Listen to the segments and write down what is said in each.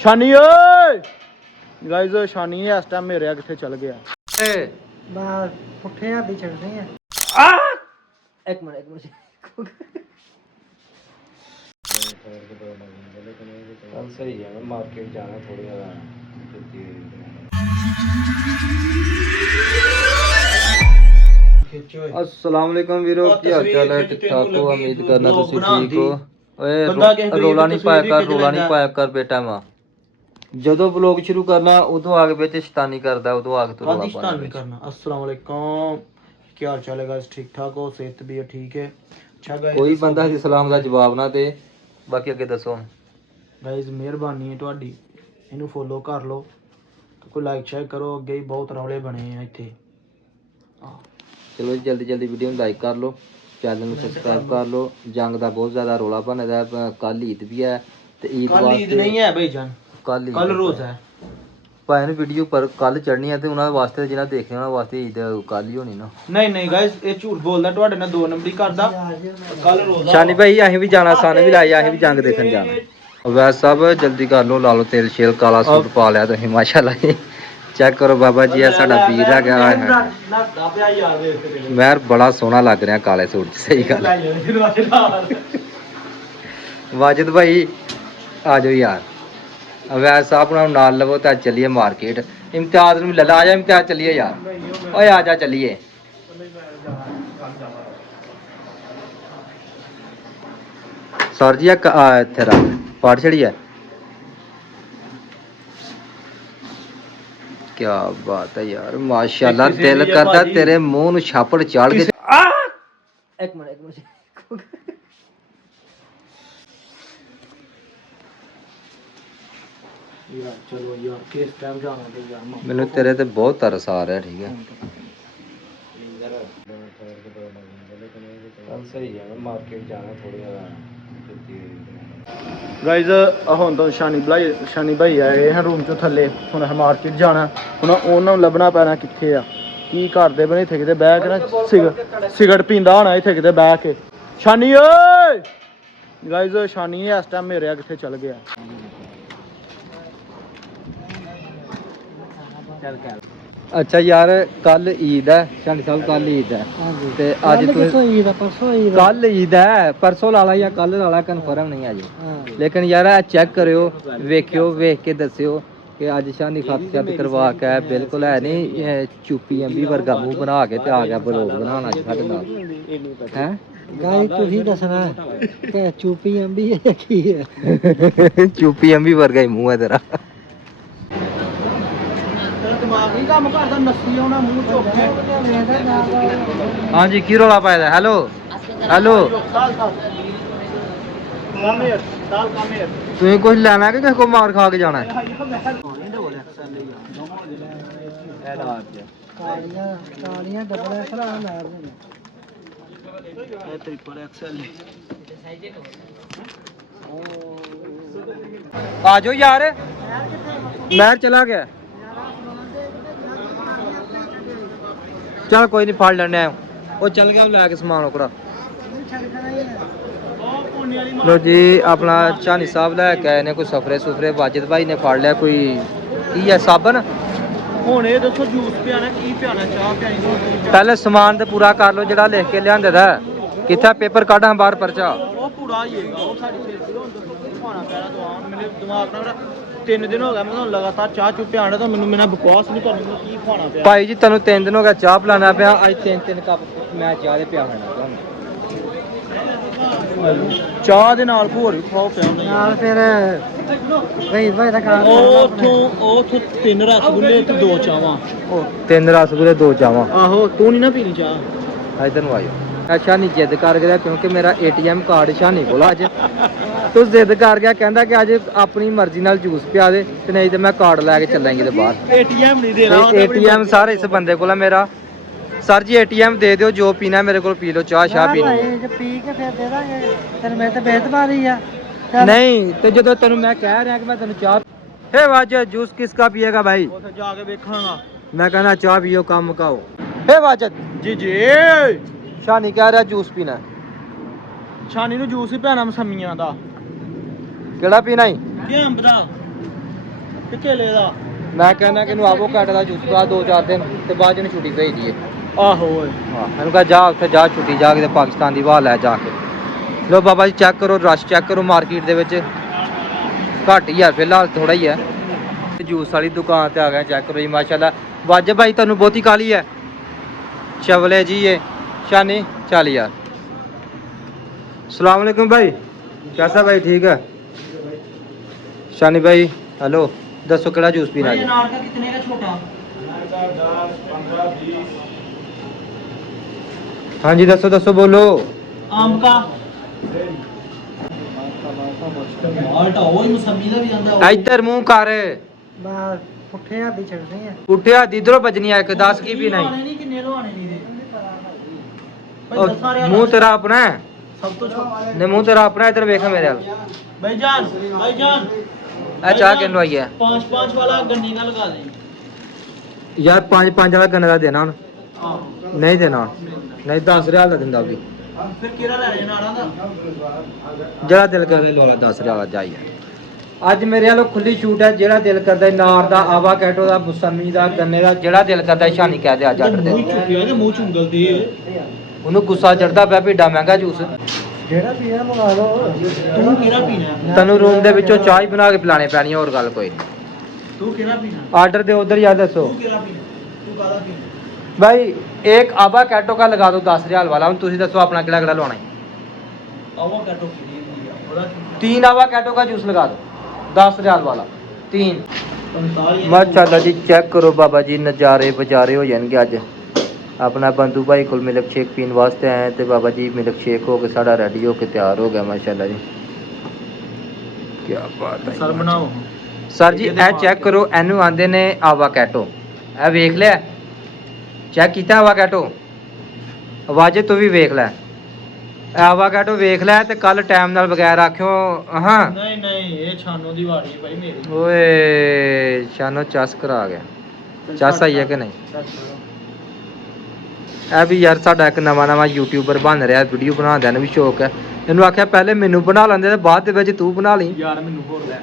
शानी ओए गाइस शानी इस टाइम मेरे किथे चल गया मैं पुठे हाथ चढ़नी है एक मिनट सही है मैं मार्केट जाना थोड़ी अस्सलाम वालेकुम वीरो की हाल चाल है ठीक ठाक हो उम्मीद करना तुसी ठीक हो ओए रोला नहीं पाया कर बेटा मां ਜਦੋਂ ਵਲੌਗ ਸ਼ੁਰੂ ਕਰਨਾ ਉਦੋਂ ਆਗ ਵਿੱਚ ਸ਼ੈਤਾਨੀ ਕਰਦਾ ਉਦੋਂ ਆਗ ਤੋਂ ਰੋਲਾ ਪਾਣਾ करना अस्सलाम वालेकुम क्या हाल चाल है गाइस ठीक ठाक हो सेहत भी ठीक है अच्छा गाइस ਕੋਈ ਬੰਦਾ ਦੀ ਸਲਾਮ ਦਾ ਜਵਾਬ ਨਾ ਦੇ ਬਾਕੀ ਅੱਗੇ ਦੱਸੋ गाइस ਮਿਹਰਬਾਨੀ ਹੈ ਤੁਹਾਡੀ ਇਹਨੂੰ ਫੋਲੋ ਕਰ ਲਓ ਕੋਈ ਲਾਈਕ ਸ਼ੇਅਰ ਕਰੋ ਅੱਗੇ ਹੀ ਬਹੁਤ ਰੌਲੇ ਬਣੇ ਆ ਇੱਥੇ ਚਲੋ ਜਲਦੀ ਜਲਦੀ ਵੀਡੀਓ ਨੂੰ ਲਾਈਕ ਕਰ ਲਓ ਚੈਨਲ ਨੂੰ ਸਬਸਕ੍ਰਾਈਬ ਕਰ ਲਓ ਜੰਗ ਦਾ ਬਹੁਤ ਜ਼ਿਆਦਾ ਰੌਲਾ ਬਣਦਾ ਕੱਲ ਈਦ ਵੀ ਹੈ ਤੇ ਈਦ ਵਾਸਤੇ ਈਦ ਨਹੀਂ ਹੈ ਭਾਈ ਜਾਨ ਕੱਲ ਰੋਜ਼ ਹੈ ਭਾਈ ਨੂੰ ਵੀਡੀਓ ਪਰ ਕੱਲ ਚੜਨੀ ਹੈ ਤੇ ਉਹਨਾਂ ਵਾਸਤੇ ਜਿਹਨਾਂ ਦੇਖੇ ਉਹਨਾਂ ਵਾਸਤੇ ਈਦ ਕੱਲ ਹੀ ਹੋਣੀ ਨਾ ਨਹੀਂ ਗਾਇਸ ਇਹ ਝੂਠ ਬੋਲਦਾ ਤੁਹਾਡੇ ਨਾਲ 2 ਨੰਬਰੀ ਕਰਦਾ ਕੱਲ ਰੋਜ਼ ਸ਼ਾਨੀ ਭਾਈ ਅਸੀਂ ਵੀ ਜਾਣਾ ਸਾਨੇ ਵੀ ਲਾਇਆ ਅਸੀਂ ਵੀ ਜੰਗ ਦੇਖਣ ਜਾਣਾ ਵੈਸੇ ਸਭ ਜਲਦੀ ਕਰ ਲਓ ਲਾ ਲਓ ਤੇਲ ਸ਼ੇਲ ਕਾਲਾ ਸੂਟ ਪਾ ਲਿਆ ਤੁਸੀਂ ਮਾਸ਼ਾਅੱਲਾ ਚੈੱਕ ਕਰੋ ਬਾਬਾ ਜੀ ਆ ਸਾਡਾ ਵੀਰ ਆ ਗਿਆ ਮੈਂ ਬੜਾ ਸੋਹਣਾ ਲੱਗ ਰਿਹਾ ਕਾਲੇ ਸੂਟ 'ਚ ਸਹੀ ਗੱਲ ਵਾਜਿਦ ਭਾਈ ਆ ਜਾਓ ਯਾਰ वैसे साहब नाल लवो तो चलिए मार्केट इम्तियाज में लला आ जा इम्तियाज चलिए यार ओए आ जा चलिए सर जी तेरा पाठ छड़ी है क्या बात है यार माशाल्लाह दिल करता तेरे मुंह नु छापड़ चाड़ के एक मिनट यार चलो यार किस टाइम जाना है यार मैंने तेरे ते बहुत तरस आ रहा है ठीक है सही है मैं मार्केट जाना थोड़ी गाइस ਹੁਣ ਤਾਂ ਸ਼ਾਨੀ ਭਾਈ ਆਏ ਹਨ ਰੂਮ ਚੋਂ ਥੱਲੇ ਹੁਣ ਹੈ ਮਾਰਕੀਟ ਜਾਣਾ ਹੁਣ ਉਹਨਾਂ ਨੂੰ ਲੱਭਣਾ ਪੈਣਾ ਕਿੱਥੇ ਆ ਕੀ ਕਰਦੇ ਬਣੇ ਇੱਥੇ ਕਿਤੇ ਬਹਿ ਕੇ ਨਾ ਸਿਗਰਟ ਪੀਂਦਾ ਹੋਣਾ ਇੱਥੇ ਕਿਤੇ ਬਹਿ ਕੇ ਸ਼ਾਨੀ ਓਏ ਗਾਇਸ ਸ਼ਾਨੀ ਇਸ ਟਾਈਮ ਮੇਰੇ ਕਿੱਥੇ ਚਲ ਗਿਆ अच्छा यार कल ईद है शानी साहब कल ईद है ते आज तो ईद है परसों ईद कल ईद है परसों लाला या कल लाला कन्फर्म नहीं है जी लेकिन यार चेक करियो वेखियो वेख के दसियो कि आज शानी खत करवा के बिल्कुल है नहीं चुप्पी एमबी वर्गा मुंह बना के ते आ गया ब्लॉग बनाना साडे नाल हैं गाय तू ही दसना कि चुप्पी एमबी की है चुप्पी एमबी वर्गा ही मुंह है तेरा दिमाग नहीं काम करदा नस्सी आउणा मुंह चुक के हां जी की रोला पाया हेलो हेलो तू कुछ लेना है कि किसी को मार खा के जाना है कालियां डबल एक्सल मार देना ए ट्रिपल एक्सल आ जाओ यार मैं चला गया चल कोई नहीं फाड़ लेने वो चल गया लैके समान ओकड़ा लो जी अपना शानी साहब लैके आए ने कोई सफरे सुफरे वाजिद भाई ने फाड़ लिया कोई की है साबन ਹੁਣ ਇਹ ਦੱਸੋ ਜੂਸ ਪਿਆਣਾ ਕੀ ਪਿਆਣਾ ਚਾਹ ਪਿਆਣੀ पहले समान तो पूरा कर लो ਜਿਹੜਾ ਲਿਖ ਕੇ ਲਿਆਂਦੇ ਦਾ ਕਿੱਥੇ ਪੇਪਰ ਕੱਢਾਂ ਬਾਹਰ ਪਰਚਾ ਉਹ ਪੂਰਾ ਹੀ ਹੈਗਾ ਉਹ ਸਾਡੀ ਸਿਰ ਤੇ ਹੁਣ ਖਾਣਾ ਪੈਣਾ ਦਵਾਨ ਮੇਰੇ ਦਿਮਾਗ ਨਾਲ 3 ਦਿਨ ਹੋ ਗਏ ਮੈਂ ਤੁਹਾਨੂੰ ਲਗਾਤਾਰ ਚਾਹ ਚੁ ਪਿਆਣਾ ਤਾਂ ਮੈਨੂੰ ਮੇਰਾ ਬਕਵਾਸ ਨਹੀਂ ਕਰਨੀ ਕੀ ਖਾਣਾ ਪਿਆ ਭਾਈ ਜੀ ਤੈਨੂੰ 3 ਦਿਨ ਹੋ ਗਿਆ ਚਾਹ ਪਿਲਾਣਾ ਪਿਆ ਅੱਜ 3 ਕੱਪ ਮੈਂ ਚਾਹ ਦੇ ਪਿਆਣਾ ਤੁਹਾਨੂੰ ਚਾਹ ਦੇ ਨਾਲ ਹੋਰ ਵੀ ਖਾਓ ਪਿਆ ਨਾਲ ਫਿਰ ਵਹੀਦ ਭਾਈ ਦਾ ਕਾਰ ਉਥੋਂ 3 ਰਸਗੁੱਲੇ ਤੇ 2 ਚਾਵਾਂ ਉਹ 3 ਰਸਗੁੱਲੇ 2 ਚਾਵਾਂ ਆਹੋ ਤੂੰ ਨਹੀਂ ਨਾ ਪੀਣੀ ਚਾਹ ਇਧਰ ਨੂੰ ਆਇਓ शानी जिद कर गया क्योंकि मेरा ATM कार्ड शानी को अज तो जिद कर गया कहता कि अज अपनी मर्जी नाल जूस पिया दे ते नहीं तो मैं कार्ड लैके चलेंगे तो बाहर ATM नहीं दे रहा ATM सर इस बंदे को मेरा सर जी ATM दे दो जो पीना मेरे को पी लो चाह शाह पीनी पी के फिर दे दांगे तेरे में तो बेतबारी है नहीं तो जो तेन मैं कह रहा कि मैं तेन चाह हे वाजिद जूस किसका पिएगा भाई जाके देखूंगा मैं कहना चाह पियो काम मुकाओ हे वाजिद जी जी शानी कह रहा जूस पीना शानी ਨੂੰ ਜੂਸ ਹੀ ਪਿਆਣਾ ਮਸਮੀਆਂ ਦਾ ਕਿਹੜਾ ਪੀਣਾ ਹੀ ਕੀ ਅੰਬ ਦਾ ਕਿ ਕੇਲੇ ਦਾ ਮੈਂ ਕਹਿੰਦਾ ਕਿ ਇਹਨੂੰ ਆਵੋਕਾਡੋ ਦਾ ਜੂਸ ਪਾ 2-4 ਦਿਨ ਤੇ ਬਾਅਦ ਇਹਨੂੰ ਛੁੱਟੀ ਭੇਜ ਦਈਏ। ਆਹੋ ਓਏ ਹਾਂ ਇਹਨੂੰ ਕਹਾ ਜਾ ਉੱਥੇ ਜਾ ਛੁੱਟੀ ਜਾ ਕੇ ਤੇ ਪਾਕਿਸਤਾਨ ਦੀ ਵਾਹ ਲੈ ਜਾ ਕੇ। ਲੋ ਬਾਬਾ ਜੀ ਚੈੱਕ ਕਰੋ, ਰਸ਼ ਚੈੱਕ ਕਰੋ ਮਾਰਕੀਟ ਦੇ ਵਿੱਚ ਘੱਟ ਹੀ ਆ ਫਿਲਹਾਲ, ਥੋੜਾ ਹੀ ਹੈ। ਜੂਸ ਵਾਲੀ ਦੁਕਾਨ ਤੇ ਆ ਗਏ, ਚੈੱਕ ਕਰੋ ਜੀ ਮਾਸ਼ਾਅੱਲਾ। ਵਾਜਬ ਭਾਈ ਤੁਹਾਨੂੰ ਬਹੁਤੀ ਕਾਲੀ ਹੈ ਚਵਲੇ जी ये शानी चल यार। सलाम अलैकुम भाई, कैसा भाई? ठीक है शानी भाई। हेलो दसो केड़ा जूस पीना है? अनार का कितने का छोटा? हाँ जी दसो दसो बोलो। आम का आटा ओए मौसमी दा भी आंदा इधर मुंह कर बस पुट्ठे हाथी छड़ने हैं। उठे हाथ इधरों बजनी है, एक 10 की भी नहीं। नहीं किन्ने लो आने नहीं दे और मुंह तेरा अपना है? सब तो छोटा ने मुंह तेरा अपना है, इधर देख मेरे हाल। भाईजान भाईजान ए चाह किन आई है 5-5 वाला गन्नी का लगा दे यार, 5-5 वाला गन्ने का देना हुन? हां नहीं देना, नहीं 10 रियाल का दिंदा भी। फिर केरा ले ले नारा दा ਜਿਹੜਾ ਦਿਲ ਕਰਦਾ ਲੋਲਾ 10 ਰਿਆਲ ਜਾਈ ਹੈ। ਅੱਜ ਮੇਰੇ ਵੱਲੋਂ ਖੁੱਲੀ ਛੂਟ ਹੈ, ਜਿਹੜਾ ਦਿਲ ਕਰਦਾ ਨਾਰ ਦਾ, ਆਵਾਕੈਡੋ ਦਾ, ਮੌਸਮੀ ਦਾ, ਗੰਨੇ ਦਾ, ਜਿਹੜਾ ਦਿਲ ਕਰਦਾ ਸ਼ਾਨੀ ਕਹਿ ਦੇ ਅੱਜ ਆਰਡਰ ਦੇ। ਮੂੰਹ ਚੁੱਕਿਆ ਤੇ ਮੂੰਹ ਚੁੰਗਲ ਦੇ ਉਹਨੂੰ ਗੁੱਸਾ ਚੜਦਾ ਪਿਆ ਵੀ ਏਡਾ ਮਹਿੰਗਾ ਜੂਸ। ਜਿਹੜਾ ਪੀਣਾ ਮੰਗਾ ਲਓ। ਤੂੰ ਕਿਹੜਾ ਪੀਣਾ? ਤੈਨੂੰ ਰੂਮ ਦੇ ਵਿੱਚੋਂ ਚਾਹ ਹੀ ਬਣਾ ਕੇ ਪਿਲਾਣੇ ਪੈਣੀ, ਹੋਰ ਗੱਲ ਕੋਈ ਨਹੀਂ। ਤੂੰ ਕਿਹੜਾ ਪੀਣਾ? ਆਰਡਰ ਦੇ ਉਧਰ ਯਾਰ ਦੱਸੋ ਤੂੰ ਕਿਹੜਾ ਪੀਣਾ? ਤੂੰ ਕਾਹਦਾ ਪੀਣਾ? भाई एक आवाकैडो का लगा दो 10 रियाल वाला। हम तुसी दसो अपना केड़ा केड़ा लवाना है? आवा काटो की ओदा 3 आवाकैडो का जूस लगा दो 10 रियाल वाला 3। 45 माशाअल्लाह जी चेक करो बाबा जी, नज़ारे बजारे हो जाएंगे। अज अपना बंधु भाई को मिल्क शेक पीने वास्ते आए तो बाबा जी मिल्क शेक हो के साड़ा रेडी हो के तैयार हो गया माशाअल्लाह जी। क्या बात है सर बनाओ सर जी। ए चेक करो, एनू आंदे ने आवाकैडो। ए वेख लिया, चेक किया आवाकैडो? आवाज़ तू भी वेख लै, आवाकैडो वेख लै ते कल टाइम नाल बगैर आखियो। हाँ नहीं नहीं ये छानो दी वाड़ी है भाई मेरी। ओए शानो चस करा गया, चस आई है कि नहीं? ਇਹ ਵੀ ਯਾਰ ਸਾਡਾ ਇੱਕ ਨਵਾਂ ਯੂਟਿਊਬਰ ਬਣ ਰਿਹਾ, ਵੀਡੀਓ ਬਣਾਉਂਦਿਆਂ ਨੂੰ ਵੀ ਸ਼ੌਕ ਹੈ। ਇਹਨੂੰ ਆਖਿਆ ਪਹਿਲੇ ਮੈਨੂੰ ਬਣਾ ਲੈਂਦੇ ਤੇ ਬਾਅਦ ਦੇ ਵਿੱਚ ਤੂੰ ਬਣਾ ਲਈ। ਯਾਰ ਮੈਨੂੰ ਹੋਰ ਲੈ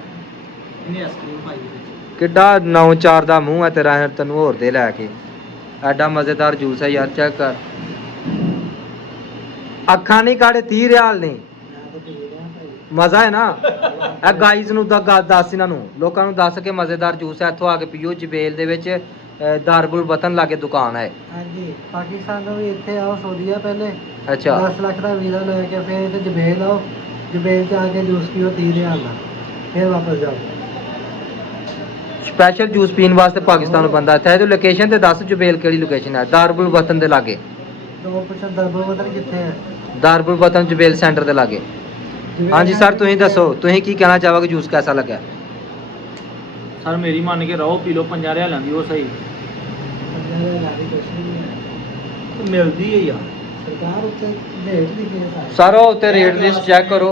ਇਹਨੇ ਆਈਸਕ੍ਰੀਮ ਪਾਈ ਦੇ ਵਿੱਚ। ਕਿੱਡਾ 9-4 ਦਾ ਮੂੰਹ ਹੈ ਤੇਰਾ, ਤੈਨੂੰ ਹੋਰ ਦੇ ਲੈ ਕੇ। ਐਡਾ ਮਜ਼ੇਦਾਰ ਜੂਸ ਹੈ ਯਾਰ, ਚੈੱਕ ਕਰ। ਅੱਖਾਂ ਨਹੀਂ ਕਾੜੇ 30 ਰਿਆਲ ਨਹੀਂ, ਮਜ਼ਾ ਹੈ ਨਾ। ਇਹ ਗਾਈਜ਼ ਨੂੰ ਦੱਸ, ਇਹਨਾਂ ਨੂੰ ਲੋਕਾਂ ਨੂੰ ਦੱਸ ਕੇ ਮਜ਼ੇਦਾਰ ਜੂਸ ਹੈ, ਇੱਥੋਂ ਆ ਕੇ ਪੀਓ। ਜਬੇਲ ਦੇ ਵਿੱਚ ਦਾਰਬੁਲ ਵਤਨ ਲਾਗੇ ਦੁਕਾਨ ਹੈ। ਹਾਂਜੀ ਪਾਕਿਸਤਾਨ ਤੋਂ ਵੀ ਇੱਥੇ ਆਓ, ਸੋਦੀਆ ਪਹਿਲੇ ਅੱਛਾ 10 ਲੱਖ ਦਾ ਵੀਜ਼ਾ ਲੈ ਕੇ ਫਿਰ ਇੱਥੇ ਜਬੇਲ ਆਓ, ਜਬੇਲ ਚ ਆ ਕੇ ਜੂਸ ਪੀਓ 30 ਰਿਆਲ ਦਾ, ਫਿਰ ਵਾਪਸ ਜਾਓ। ਸਪੈਸ਼ਲ ਜੂਸ ਪੀਣ ਵਾਸਤੇ ਪਾਕਿਸਤਾਨ ਬੰਦਾ ਇੱਥੇ ਹੈ। ਤੇ ਲੋਕੇਸ਼ਨ ਤੇ ਦੱਸ, ਜਬੇਲ ਕਿਹੜੀ ਲੋਕੇਸ਼ਨ ਹੈ? ਦਾਰਬੁਲ ਵਤਨ ਦੇ ਲਾਗੇ। 2% ਦਰਬੋ ਵਤਨ ਕਿੱਥੇ ਹੈ? ਦਾਰਬੁਲ ਵਤਨ ਜਬੇਲ ਸੈਂਟਰ ਦੇ ਲਾਗੇ। ਹਾਂਜੀ ਸਰ ਤੁਸੀਂ ਦੱਸੋ, ਤੁਸੀਂ ਕੀ ਕਹਿਣਾ ਚਾਹੋਗੇ? ਜੂਸ कैसा लगा? ਸਰ ਮੇਰੀ ਮੰਨ ਕੇ ਰਹੋ, ਪੀ ਲਓ 50 ਰਿਆਲਾਂ ਦੀ ਉਹ ਸਹੀ ਮਿਲਦੀ ਹੈ ਯਾਰ। ਸਰਕਾਰ ਉੱਤੇ ਰੇਟ ਦੀ ਕੇਸ ਆ। ਸਰ ਉਹ ਉੱਤੇ ਰੇਟ ਲਿਸਟ ਚੈੱਕ ਕਰੋ,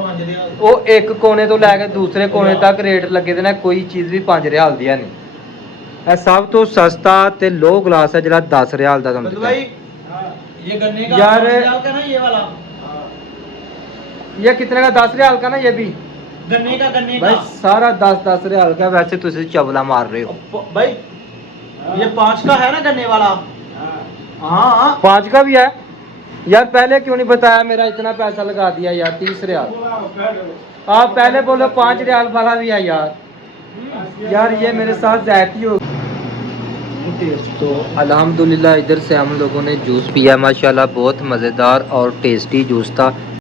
ਉਹ ਇੱਕ ਕੋਨੇ ਤੋਂ ਲੈ ਕੇ ਦੂਸਰੇ ਕੋਨੇ ਤੱਕ ਰੇਟ ਲੱਗੇ ਦੇ ਨੇ, ਕੋਈ ਚੀਜ਼ ਵੀ 5 ਰਿਆਲ ਦੀ ਹੈ ਨਹੀਂ। ਇਹ ਸਭ ਤੋਂ ਸਸਤਾ ਤੇ ਲੋ ਗਲਾਸ ਹੈ ਜਿਹੜਾ 10 ਰਿਆਲ ਦਾ ਤੁਹਾਨੂੰ ਦਿੱਤਾ ਹੈ। ये गन्ने का यार 5 रियाल का ना ये वाला ये कितने का? 10 रियाल का ना ये भी गन्ने का भाई, सारा 10-10 रियाल का। वैसे तुम चबला मार रहे हो भाई। ये 5 का है ना गन्ने वाला? हाँ 5 का भी है यार। पहले क्यों नहीं बताया? मेरा इतना पैसा लगा दिया यार 30 रियाल। आप पहले बोलो 5 रियाल वाला भी है यार। यार ये मेरे साथ ज्यादती हो। तो अल्हम्दुलिल्लाह इधर से हम लोगों ने जूस पिया माशाल्लाह, बहुत मज़ेदार और टेस्टी जूस था।